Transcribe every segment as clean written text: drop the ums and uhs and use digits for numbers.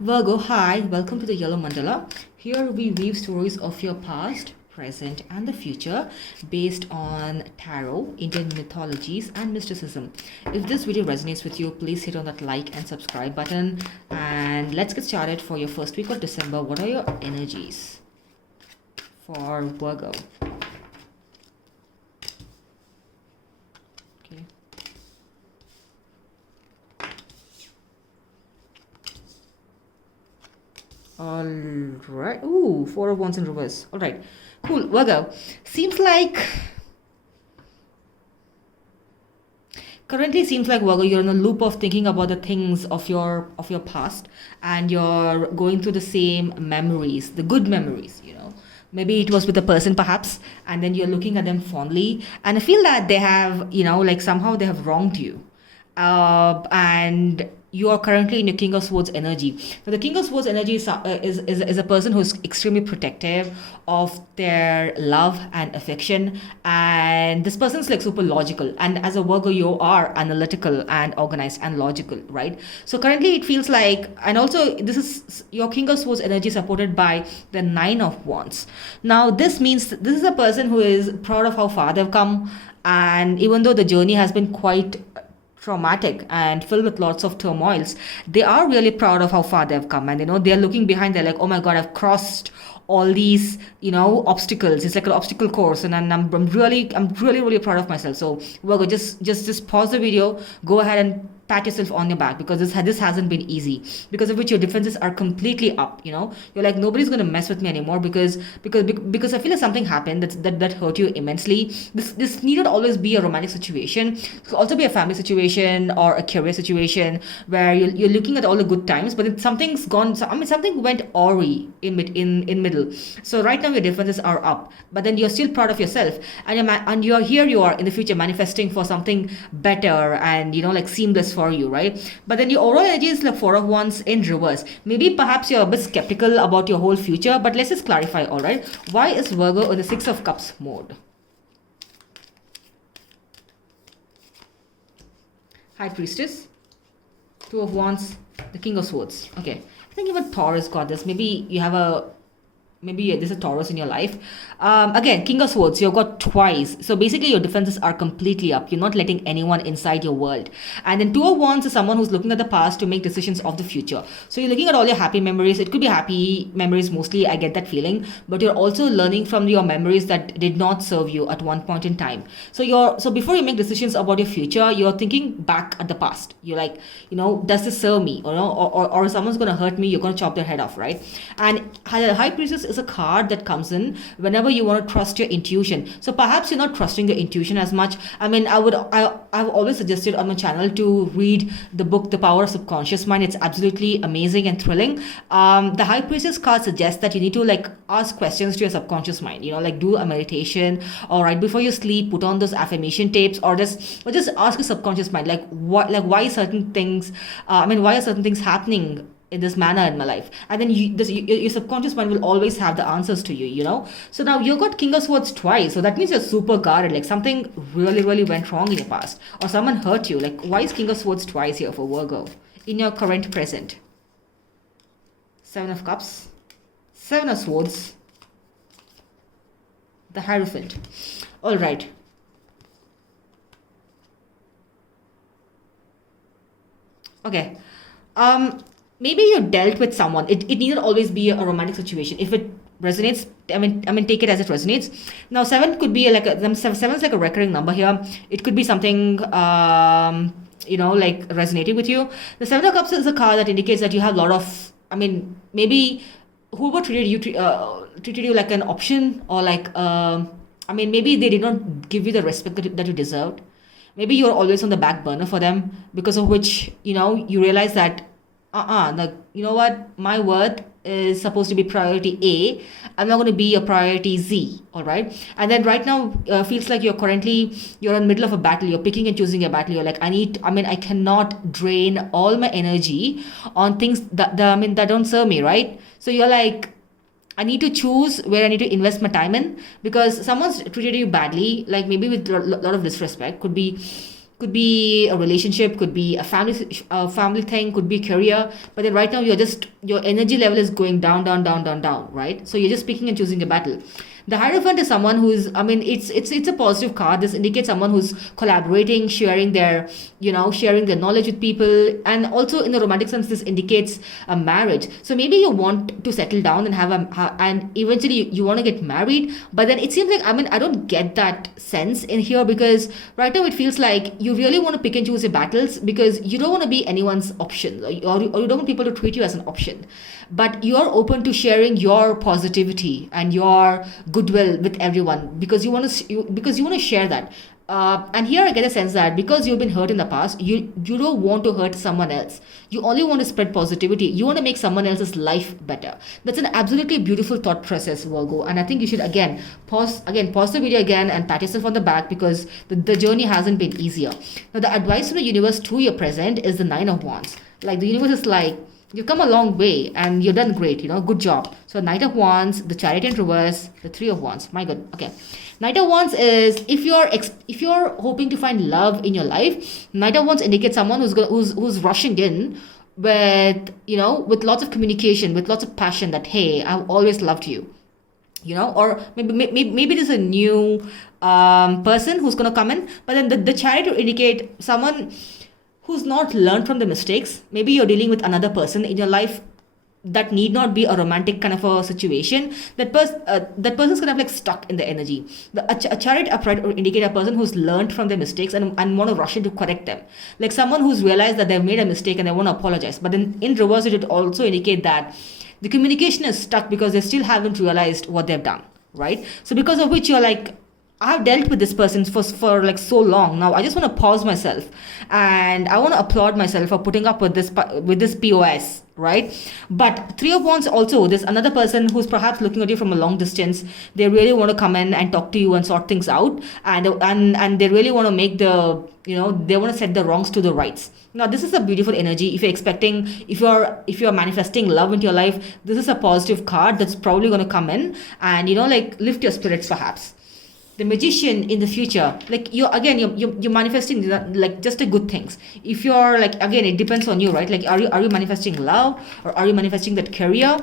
Virgo, hi, welcome to the Yellow Mandala. Here we weave stories of your past, present, and the future based on tarot, Indian mythologies, and mysticism. If this video resonates with you, please hit on that like and subscribe button. And let's get started for your first week of December. What are your energies for Virgo? Okay. All right. Ooh, Four of Wands in reverse. All right. Cool. Virgo. Seems like Virgo, you're in a loop of thinking about the things of your past, and you're going through the same memories, the good memories. Maybe it was with a person perhaps, and then you're looking at them fondly, and I feel that they have, like somehow they have wronged you, and you are currently in your King of Swords energy. So the King of Swords energy is a person who's extremely protective of their love and affection, and this person's like super logical. And as a Virgo, you are analytical and organized and logical, right? So currently, it feels like, and also this is your King of Swords energy supported by the Nine of Wands. Now this means this is a person who is proud of how far they've come, and even though the journey has been quite traumatic and filled with lots of turmoils, they are really proud of how far they've come, and they're looking behind, they're like, oh my god, I've crossed all these obstacles. It's like an obstacle course, and I'm really proud of myself. So Virgo, just pause the video, go ahead and pat yourself on your back, because this hasn't been easy, because of which your defenses are completely up. You're like, nobody's going to mess with me anymore, because I feel like something happened that hurt you immensely. This needn't always be a romantic situation. It could also be a family situation or a career situation where you're looking at all the good times, but something's gone. Something went awry in middle. So right now your defenses are up, but then you're still proud of yourself, and you're here, you are in the future manifesting for something better and like seamless for you, right? But then your overall energy is like Four of Wands in reverse. Maybe perhaps you're a bit skeptical about your whole future, but let's just clarify. All right, why is Virgo in the Six of Cups mode? High Priestess, Two of Wands, the King of Swords. Okay, I think even Taurus got this. Maybe there's a Taurus in your life. Again, King of Swords, you've got twice. So basically, your defenses are completely up. You're not letting anyone inside your world. And then Two of Wands is someone who's looking at the past to make decisions of the future. So you're looking at all your happy memories. It could be happy memories mostly. I get that feeling. But you're also learning from your memories that did not serve you at one point in time. So before you make decisions about your future, you're thinking back at the past. You're like, does this serve me? Or someone's going to hurt me. You're going to chop their head off, right? And High Priestess is a card that comes in whenever you want to trust your intuition. So perhaps you're not trusting your intuition as much. I've always suggested on my channel to read the book The Power of Subconscious Mind. It's absolutely amazing and thrilling. The High Priestess card suggests that you need to like ask questions to your subconscious mind, like do a meditation, or right before you sleep put on those affirmation tapes, or just ask your subconscious mind, like why are certain things happening in this manner in my life. And then your subconscious mind will always have the answers to you. So now you got King of Swords twice, so that means you're super guarded, like something really really went wrong in your past, or someone hurt you. Like, why is King of Swords twice here for Virgo in your current present? Seven of Cups, Seven of Swords, the Hierophant. All right. Okay. Maybe you dealt with someone. It needn't always be a romantic situation. If it resonates, take it as it resonates. Now seven could be seven's like a recurring number here. It could be something like resonating with you. The Seven of Cups is a card that indicates that you have a lot of, maybe whoever treated you like an option, or like maybe they did not give you the respect that you deserved. Maybe you're always on the back burner for them, because of which you realize that what, my worth is supposed to be priority A. I'm not going to be a priority Z. All right. And then right now feels like you're in the middle of a battle. You're picking and choosing your battle. You're like, I cannot drain all my energy on things that don't serve me, right? So you're like, I need to choose where I need to invest my time in, because someone's treated you badly, like maybe with a lot of disrespect. Could be Could be a relationship, could be a family thing, could be a career. But then right now you're just, your energy level is going down, down, down, down, down, right? So you're just picking and choosing a battle. The Hierophant is someone who's, I mean, it's a positive card. This indicates someone who's collaborating, sharing their, sharing their knowledge with people. And also in the romantic sense, this indicates a marriage. So maybe you want to settle down and and eventually you want to get married. But then it seems like, I mean, I don't get that sense in here, because right now it feels like you really want to pick and choose your battles, because you don't want to be anyone's option, or you don't want people to treat you as an option. But you're open to sharing your positivity and your goodwill with everyone, because because you want to share that. And here I get a sense that because you've been hurt in the past, you don't want to hurt someone else. You only want to spread positivity. You want to make someone else's life better. That's an absolutely beautiful thought process, Virgo. And I think you should pause the video again and pat yourself on the back, because the journey hasn't been easier. Now the advice from the universe to your present is the Nine of Wands. Like the universe is like, you've come a long way and you've done great, good job. So Knight of Wands, the Chariot in reverse, the Three of Wands. My God. Okay. Knight of Wands is, if you're hoping to find love in your life, Knight of Wands indicates someone who's rushing in with, with lots of communication, with lots of passion, that hey, I've always loved you. Or maybe there's a new person who's going to come in, but then the Chariot will indicate someone who's not learned from the mistakes. Maybe you're dealing with another person in your life. That need not be a romantic kind of a situation. That person's kind of like stuck in the energy. A Chariot upright will indicate a person who's learned from their mistakes and want to rush in to correct them. Like someone who's realized that they've made a mistake and they want to apologize. But then in reverse, it would also indicate that the communication is stuck because they still haven't realized what they've done, right? So because of which you're like, I've dealt with this person for like so long. Now I just want to pause myself and I want to applaud myself for putting up with this POS, right? But Three of Wands also, there's another person who's perhaps looking at you from a long distance. They really want to come in and talk to you and sort things out, and they really want to make the, they want to set the wrongs to the rights. Now this is a beautiful energy. If you're manifesting love into your life, this is a positive card that's probably going to come in and like lift your spirits perhaps. The Magician in the future, like you're manifesting like just the good things. If you're like, again, it depends on you, right? Like are you manifesting love, or are you manifesting that career,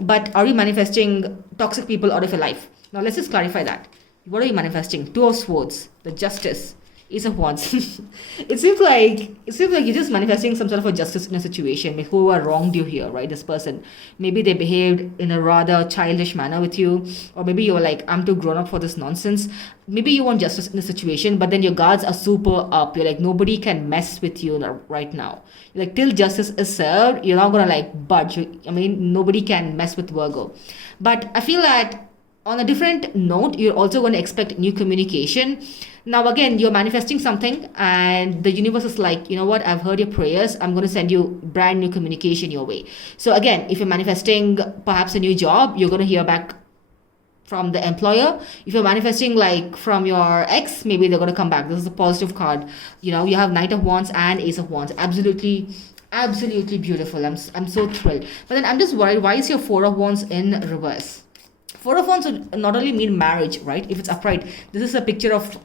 but are you manifesting toxic people out of your life? Now let's just clarify that. What are you manifesting? Two of Swords, the Justice, Ace of Wands. It seems like you're just manifesting some sort of a justice in a situation. Like whoever wronged you here, right? This person, maybe they behaved in a rather childish manner with you, or maybe you're like, I'm too grown up for this nonsense. Maybe you want justice in a situation, but then your guards are super up. You're like, nobody can mess with you right now. You're like, till justice is served, you're not gonna like budge. I mean, nobody can mess with Virgo. But I feel that on a different note, you're also going to expect new communication. Now, again, you're manifesting something and the universe is like, you know what, I've heard your prayers. I'm going to send you brand new communication your way. So again, if you're manifesting perhaps a new job, you're going to hear back from the employer. If you're manifesting like from your ex, maybe they're going to come back. This is a positive card. You have Knight of Wands and Ace of Wands. Absolutely beautiful. I'm so thrilled. But then I'm just worried, why is your Four of Wands in reverse? Four of Wands would not only mean marriage, right? If it's upright, this is a picture of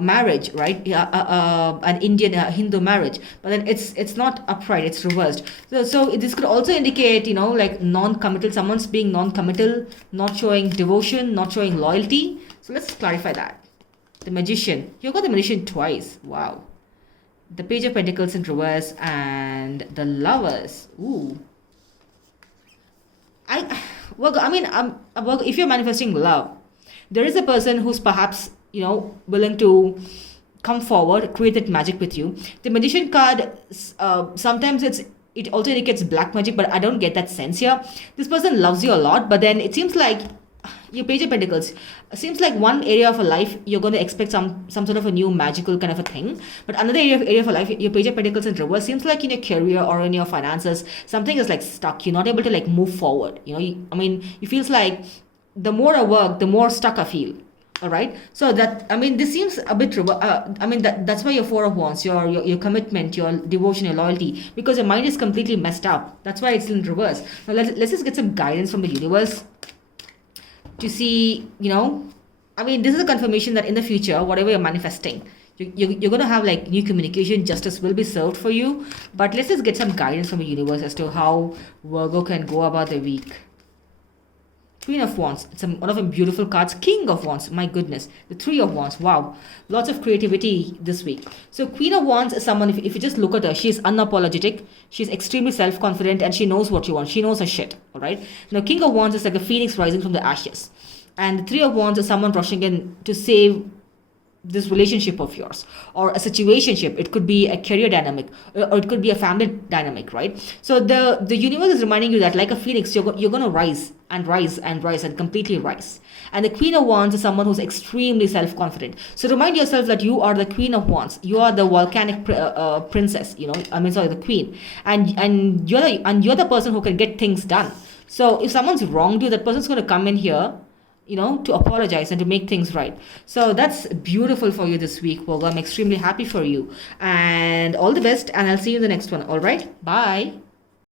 marriage, right? An Indian Hindu marriage. But then it's not upright; it's reversed. So this could also indicate, like non-committal. Someone's being non-committal, not showing devotion, not showing loyalty. So let's clarify that. The Magician. You got the Magician twice. Wow. The Page of Pentacles in reverse and the Lovers. Ooh. If you're manifesting love, there is a person who's perhaps, willing to come forward, create that magic with you. The Magician card, sometimes it also indicates black magic, but I don't get that sense here. This person loves you a lot, but then it seems like your Page of Pentacles seems like one area of a life you're going to expect some sort of a new magical kind of a thing, but another area of a life, your Page of Pentacles in reverse, seems like in your career or in your finances something is like stuck. You're not able to like move forward. It feels like the more I work, the more stuck I feel. All right, so this seems a bit that's why your Four of Wands, your commitment, your devotion, your loyalty, because your mind is completely messed up. That's why it's in reverse. Now let's just get some guidance from the universe to see, this is a confirmation that in the future, whatever you're manifesting, You're going to have like new communication, justice will be served for you. But let's just get some guidance from the universe as to how Virgo can go about the week. Queen of Wands. It's one of the beautiful cards. King of Wands. My goodness. The Three of Wands. Wow. Lots of creativity this week. So Queen of Wands is someone, if you just look at her, she's unapologetic. She's extremely self-confident and she knows what she wants. She knows her shit. All right. Now, King of Wands is like a phoenix rising from the ashes. And the Three of Wands is someone rushing in to save this relationship of yours, or a situationship. It could be a career dynamic, or it could be a family dynamic, right? So the universe is reminding you that like a phoenix, you're going to rise and rise and rise and completely rise. And the Queen of Wands is someone who's extremely self-confident. So remind yourself that you are the Queen of Wands. You are the volcanic princess, the queen, and you're the person who can get things done. So if someone's wronged you, that person's going to come in here, to apologize and to make things right. So that's beautiful for you this week, Virgo. I'm extremely happy for you. And all the best, and I'll see you in the next one. All right? Bye.